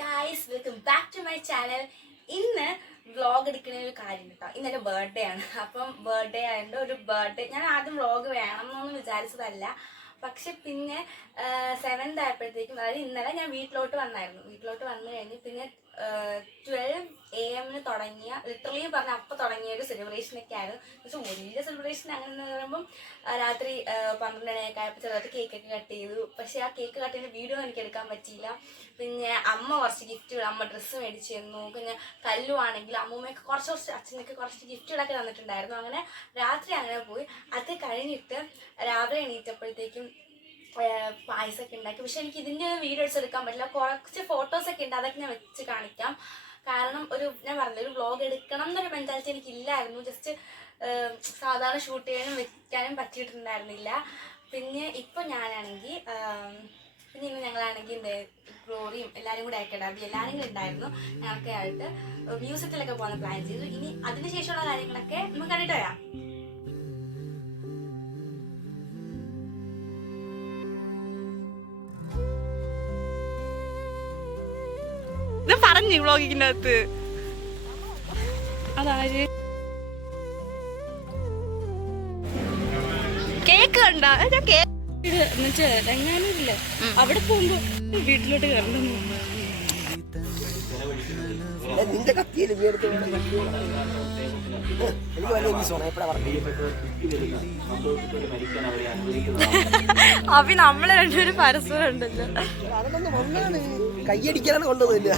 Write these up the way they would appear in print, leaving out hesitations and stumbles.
Guys, welcome back to my channel. ഇന്ന് vlog എടുക്കുന്ന ഒരു കാര്യം കേട്ടോ. ഇന്നെൻ്റെ ബർത്ത്ഡേ ആണ്. അപ്പം ബർത്ത്ഡേ ആയതുകൊണ്ട് ഒരു ബർത്ത്ഡേ ഞാൻ ആദ്യം വ്ളോഗ് വേണം എന്നൊന്നും വിചാരിച്ചതല്ല. പക്ഷെ പിന്നെ 7th ആയപ്പോഴത്തേക്കും, അതായത് ഇന്നലെ ഞാൻ വീട്ടിലോട്ട് വന്നു കഴിഞ്ഞ് പിന്നെ 12 AM തുടങ്ങിയ, ലിറ്ററലി പറഞ്ഞ അപ്പം തുടങ്ങിയ ഒരു സെലിബ്രേഷനൊക്കെ ആയിരുന്നു. പക്ഷെ വലിയ സെലിബ്രേഷൻ അങ്ങനെ പറയുമ്പം രാത്രി 12 മണിയൊക്കെ ആയപ്പോൾ ചെറുതായിട്ട് കേക്കൊക്കെ കട്ട് ചെയ്തു. പക്ഷെ ആ കേക്ക് കട്ട് ചെയ്യുന്ന വീഡിയോ എനിക്ക് എടുക്കാൻ പറ്റിയില്ല. പിന്നെ അമ്മ കുറച്ച് ഗിഫ്റ്റുകൾ, അമ്മ ഡ്രസ്സ് മേടിച്ച് തന്നു. പിന്നെ കല്ലു ആണെങ്കിൽ അമ്മൂമ്മയൊക്കെ കുറച്ച് അച്ഛനൊക്കെ കുറച്ച് ഗിഫ്റ്റുകളൊക്കെ തന്നിട്ടുണ്ടായിരുന്നു. അങ്ങനെ രാത്രി അങ്ങനെ പോയി. അത് കഴിഞ്ഞിട്ട് രാവിലെ എണീറ്റപ്പോഴത്തേക്കും പായസമൊക്കെ ഉണ്ടാക്കി. പക്ഷെ എനിക്ക് ഇതിൻ്റെ വീഡിയോസ് എടുക്കാൻ പറ്റില്ല. കുറച്ച് ഫോട്ടോസൊക്കെ ഉണ്ട്, അതൊക്കെ ഞാൻ വെച്ച് കാണിക്കാം. കാരണം ഞാൻ പറഞ്ഞില്ല, ഒരു വ്ളോഗ് എടുക്കണം എന്നൊരു മെൻറ്റാലിറ്റി എനിക്കില്ലായിരുന്നു. ജസ്റ്റ് സാധാരണ ഷൂട്ട് ചെയ്യാനും വെക്കാനും പറ്റിയിട്ടുണ്ടായിരുന്നില്ല. പിന്നെ ഇപ്പോൾ ഞാനാണെങ്കിൽ പിന്നെ ഇന്ന് ഞങ്ങളാണെങ്കിൽ ഗ്ലോറിയും എല്ലാവരും കൂടെ ആയിട്ടാണ്, എല്ലാവരും കൂടെ ഉണ്ടായിരുന്നു. ഞങ്ങളൊക്കെ ആയിട്ട് മ്യൂസിയത്തിലൊക്കെ പോകാൻ പ്ലാൻ ചെയ്തു. ഇനി അതിനുശേഷമുള്ള കാര്യങ്ങളൊക്കെ നമുക്ക് കണ്ടിട്ട് വരാം. പറഞ്ഞു വ്ളോഗിന്റെ അകത്ത് അതായത് കേക്ക് കണ്ടാ ഞാൻ കേക്ക് എങ്ങാനില്ല. അവിടെ പോകുമ്പോ വീട്ടിലോട്ട് കയറണം. നിന്റെ കത്തിയിൽ അപ്പൊ നമ്മളെ രണ്ടുപേരും പരസ്പരം ഉണ്ടല്ലോ. അതൊന്നും വന്നാണ് കയ്യടിക്കാനാണ് കൊണ്ടുപോയില്ല.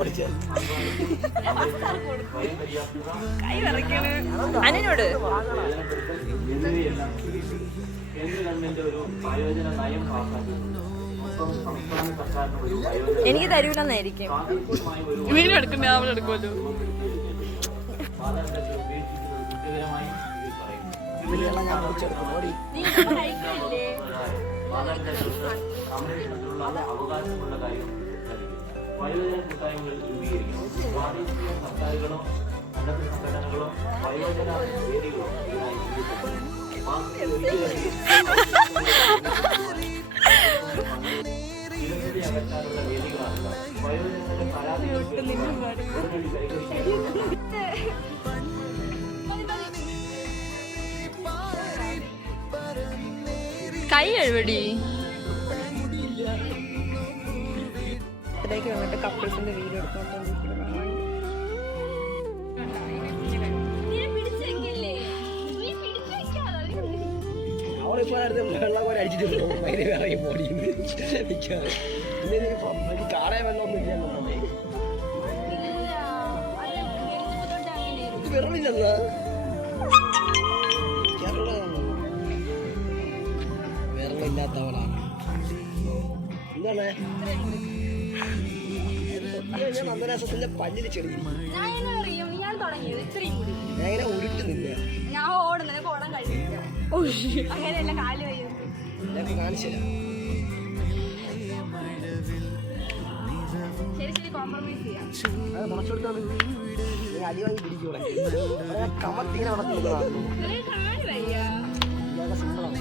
പഠിച്ച അനോട് എനിക്ക് തരൂലെന്നായിരിക്കും. മീനെടുക്കുന്ന അവളെടുക്കുമല്ലോ. അവകാശമുള്ള കാര്യം വയോജന കൂട്ടായ്മകൾ രൂപീകരിക്കണം. പ്രാദേശിക സർക്കാരുകളോ സന്നദ്ധ സംഘടനകളോ വയോജന വേദികളോ ഇതിനായി അകറ്റാനുള്ള വേദികളാണ് വയോജനങ്ങളുടെ പരാതികൾക്ക് ഉടനടി പരിഹരിക്കാൻ. കൈ എഴുപടി വന്നിട്ട് കപ്പിൾസിന്റെ വീഡിയോ എടുത്തോണ്ടിരിക്കുന്നു. വെള്ളം പോലെ അടിച്ചിട്ട് പോകും. ഇറങ്ങി പോടിക്കുന്നു. കാളെ വെള്ളമൊന്നും ഇല്ല. വെള്ളമില്ലെന്ന വെള്ളമില്ലാത്തവളാണ്. എന്താണ് ഞാൻ നന്ദനാസത്തിന്റെ പല്ലില് ചെടി എങ്ങനെ ഉരുട്ട് നിന്ന ഞാൻ ഓടുന്നത് ഓടാൻ കഴിയില്ല. അങ്ങനെയല്ല, കാല് കഴിയുന്നു. കാണിച്ചില്ല. ശരി കോംപ്രമൈസ് ചെയ്യാം. അത് മുളച്ചെടുത്താണ് അടി വാങ്ങി പിടിക്കൂടെ. കമത്തിങ്ങനെ നടക്കുന്നതാണ്. കാല് വയ്യ. സിമ്പിളാണ്.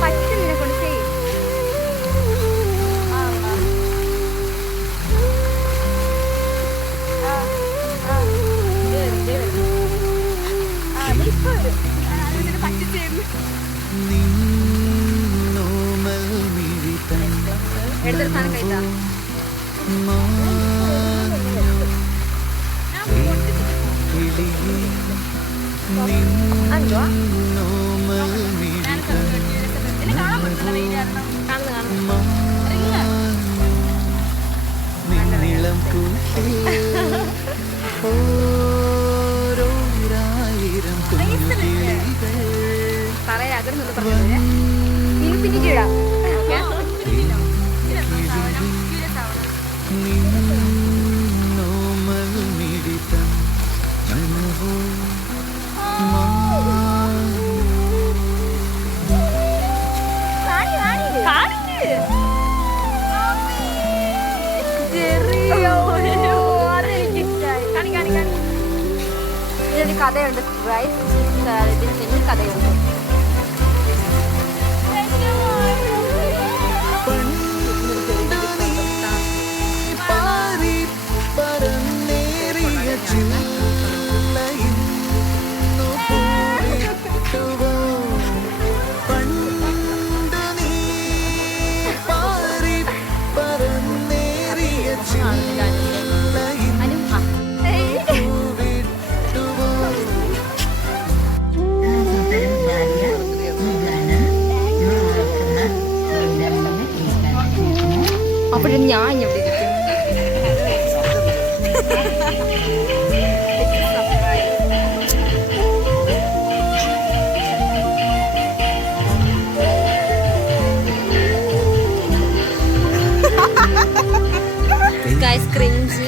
പറ്റുന്നില്ല കൊണ്ട് ചെയ്യും. എടുത്തൊരു സാധനം കഴിച്ചാ അഞ്ചോ കാണുന്നു ഇനി പിന്നെ ഇടാം. ഇതിനൊരു കഥയുണ്ട് ഗൈസ്. ഇതിന് പിന്നിൽ കഥയുണ്ട്. അപ്പോഴും ഞാൻ എവിടെ ഇരിക്കും? Guys cringe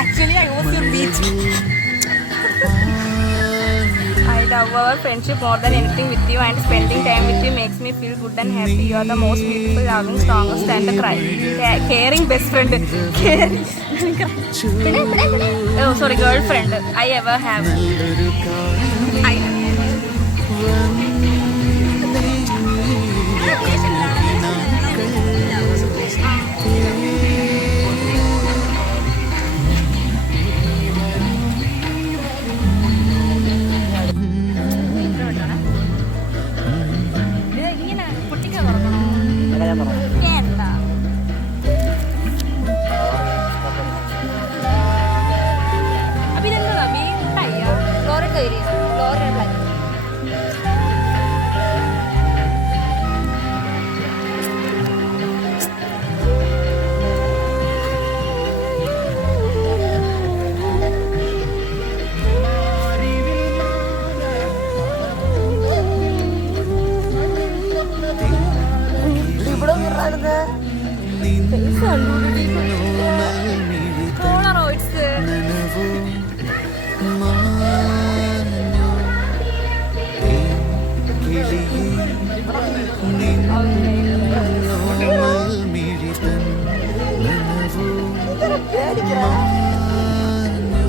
actually I was your beach. I love our friendship more than anything with you, and spending time with you makes me feel good and happy. You are the most beautiful, loving, strongest, and the caring best friend. Oh, sorry, girlfriend I ever have.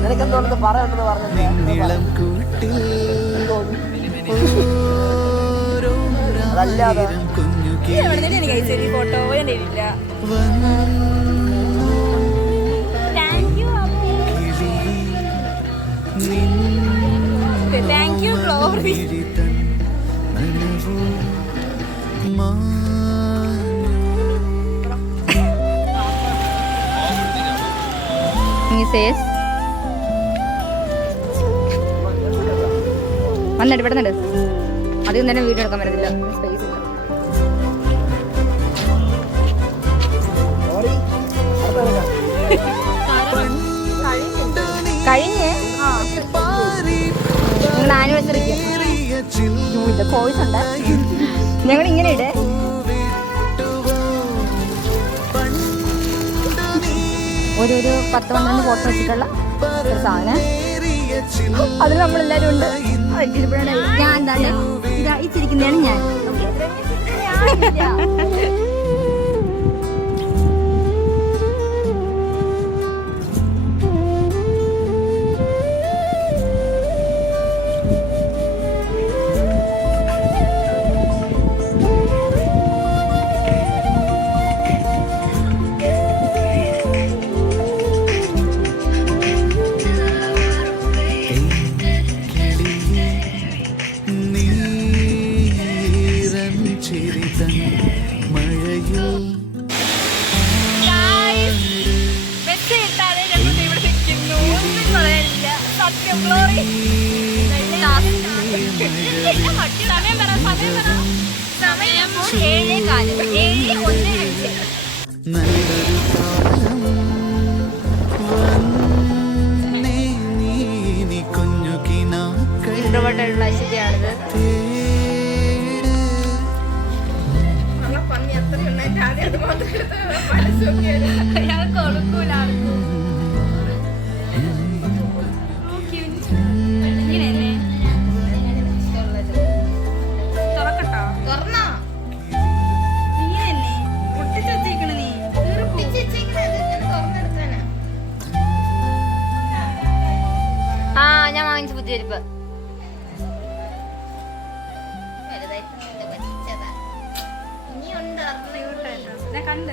നിനക്കെന്തോന്ന് പറയണ്ടെന്ന് പറഞ്ഞു. അതല്ലാതെ photo ഇല്ല. Thank you glory. വന്നിട്ട് പെടുന്നുണ്ട്. അധികം തന്നെ video എടുക്കാൻ പറ്റത്തില്ല, space ഇല്ല. കഴിഞ്ഞ് നിങ്ങളുടെ ആനിവേഴ്സറിക്ക് ഇത് കോഴ്സ് ഉണ്ട്. ഞങ്ങൾ ഇങ്ങനെ ഇടേ ഒരു 10-12 ഫോട്ടോ വെച്ചിട്ടുള്ള ഒരു സാധനം. അതിൽ നമ്മളെല്ലാരും ഉണ്ട്. ഞാൻ എന്താണ് ഇതാ ഈ ചിരിക്കുന്നതാണ് ഞാൻ. സമയം 7:15. ഞാൻ കൊടുക്കൂല ആർക്കും. ഇങ്ങനെയല്ലേ തുറക്കട്ടോ? തുറന്നോ? ഇങ്ങനെയല്ലേ പൊട്ടിച്ച് വെച്ചേക്കണ നീ? ആ ഞാൻ വാങ്ങിച്ച പുതിയൊരിപ്പ് ഞാൻ കണ്ടു.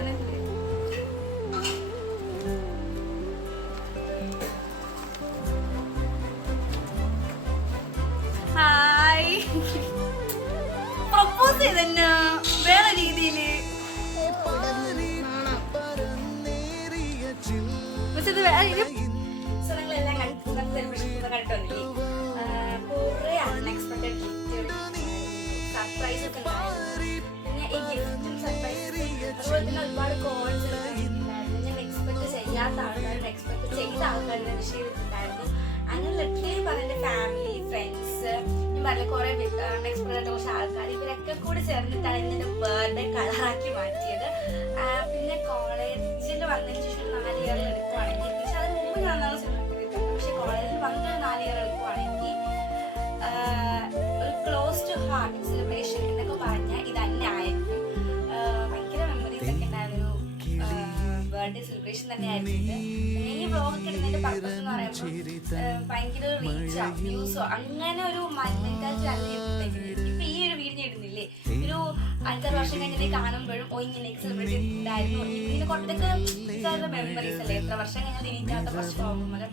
ഹായ്, പ്രപ്പോസ് ചെയ്തെന്നാ വേറെ രീതിയില്. പക്ഷെ ഇത് സ്വരങ്ങളെല്ലാം കണ്ടിട്ടൊന്നില്ലേ? കുറെ അൺഎക്സ്പെക്ടഡ് ഗിഫ്റ്റ്, സർപ്രൈസ് ഒക്കെ ഉണ്ടായിരുന്നു. പിന്നെ ഈ ഗിഫ്റ്റും സർപ്രൈസും അതുപോലെ തന്നെ ഒരുപാട് കോൾസ് ഉണ്ടായിരുന്നു. ഞാൻ എക്സ്പെക്ട് ചെയ്യാത്ത ആൾക്കാരും എക്സ്പെക്ട് ചെയ്ത ആൾക്കാരുടെ വിഷയത്തിലുണ്ടായിരുന്നു. അങ്ങനെ ലിറ്ററലി പറഞ്ഞ ഫാമിലി, ഫ്രണ്ട്സ്, ഞാൻ പറഞ്ഞ കുറെ അൺഎക്സ്പെക്ടഡ് കുറച്ച് ആൾക്കാർ, ഇവരൊക്കെ കൂടി ചേർന്നിട്ടാണ് ഇതിന്റെ ബർത്ത്ഡേ കളറാക്കി മാറ്റിയത്. പിന്നെ കോളേജിൽ വന്നതിന് ശേഷം 4 ഇയർ എടുക്കുവാണെങ്കിൽ, പക്ഷെ അതിന് മുമ്പ് ഞാൻ നാളെ ശ്രമിക്കുന്നത്, പക്ഷെ കോളേജിൽ വന്നൊരു 4 ഇയർ എടുക്കുവാണെങ്കിൽ ഒരു ക്ലോസ് ടു ഹാർട്ട് സെലിബ്രേഷൻ എന്നൊക്കെ പറഞ്ഞാൽ ഇത് തന്നെ ആയിരിക്കും. ഭയങ്കര മെമ്മറീസ് ഒക്കെ ഉണ്ടായിരുന്നൊരു ബർത്ത്ഡേ സെലിബ്രേഷൻ തന്നെയായിരുന്നു ഇത്. പിന്നെ ഈ വ്ളോഗൊക്കെ ഇടുന്നതിന്റെ പർപ്പസ് എന്ന് പറയുമ്പോൾ ഭയങ്കര റീച്ചോ വ്യൂസോ അങ്ങനെ ഒരു മെന്റാലിറ്റി അല്ല എടുത്തേക്കുന്നത്. ഇപ്പൊ ഈ ഒരു വീഡിയോ ഇടുന്നില്ലേ, ഒരു 5-6 വർഷം കഴിഞ്ഞിട്ട് കാണുമ്പോഴും ഇങ്ങനെയൊക്കെ സെലിബ്രേറ്റ് ചെയ്തിട്ടുണ്ടായിരുന്നു. ഇതിന് കുറച്ചൊക്കെ മെമ്മറീസ് അല്ലേ, എത്ര വർഷം കഴിഞ്ഞാൽ ഇനിയില്ലാത്ത കുറച്ച് ഓർമ്മകൾ.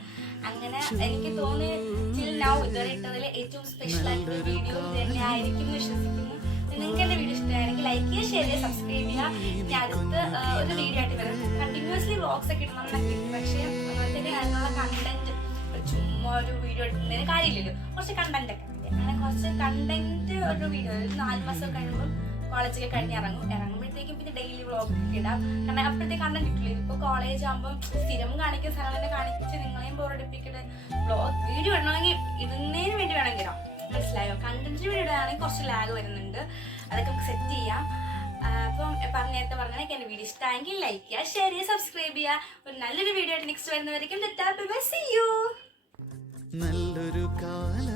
അങ്ങനെ എനിക്ക് തോന്നി ടിൽ നൗ ഇതുവരെ ഇട്ടതിൽ ഏറ്റവും സ്പെഷ്യൽ ആയിട്ടുള്ള വീഡിയോ ഇത് തന്നെ ആയിരിക്കും എന്ന് വിശ്വസിക്കുന്നു. നിങ്ങൾക്ക് എൻ്റെ വീഡിയോ ഇഷ്ടമാണെങ്കിൽ ലൈക്ക് ചെയ്യുക, ഷെയർ ചെയ്യുക, സബ്സ്ക്രൈബ് ചെയ്യുക. ഞാൻ അടുത്ത് ഒരു വീഡിയോ ആയിട്ട് വരും. കണ്ടിന്യൂസ്ലി വ്ളോഗ്സ് ഒക്കെ ഇടുന്നവരൊക്കെ കിട്ടും, പക്ഷേ അങ്ങനത്തെ അതിനുള്ള കണ്ടന്റ് ചുമ്മാ ഒരു വീഡിയോ എടുക്കുന്നതിന് കാര്യമില്ലല്ലോ. കുറച്ച് കണ്ടന്റ് ഒക്കെ ഉണ്ട്. അങ്ങനെ കുറച്ച് കണ്ടന്റ് ഒരു വീഡിയോ 4 മാസം കഴിയുമ്പോൾ കോളേജൊക്കെ കഴിഞ്ഞ് ഇറങ്ങുമ്പോഴത്തേക്കും പിന്നെ ഡെയിലി വ്ളോഗ് ഒക്കെ ഇടാം. കാരണം അപ്പോഴത്തേക്ക് കണ്ടന്റ് കിട്ടില്ല. ഇപ്പോൾ കോളേജ് ആകുമ്പോൾ സ്ഥിരം കാണിക്കുന്ന സ്ഥലം തന്നെ കാണിച്ച് നിങ്ങളെയും ബോറടിപ്പിക്കട്ടെ. വ്ളോഗ് വീഡിയോ ഇടണമെങ്കിൽ ഇടുന്നതിന് വേണ്ടി വേണമെങ്കിൽ ഇടാം, മനസ്സിലായോ? കണ്ടന്റിന് വേണ്ടി ഇടാണെങ്കിൽ കുറച്ച് ലാഗ് വരുന്നുണ്ട്, അതൊക്കെ നമുക്ക് സെറ്റ് ചെയ്യാം. അപ്പം നേരത്തെ പറഞ്ഞാൽ എൻ്റെ വീഡിയോ ഇഷ്ടമായെങ്കിൽ ലൈക്ക് ചെയ്യുക, ഷെയർ ചെയ്യുക, സബ്സ്ക്രൈബ് ചെയ്യുക. ഒരു നല്ലൊരു വീഡിയോ ആയിട്ട് നെക്സ്റ്റ് വരുന്നവരേക്കും സീ യു. നല്ലൊരു കാലം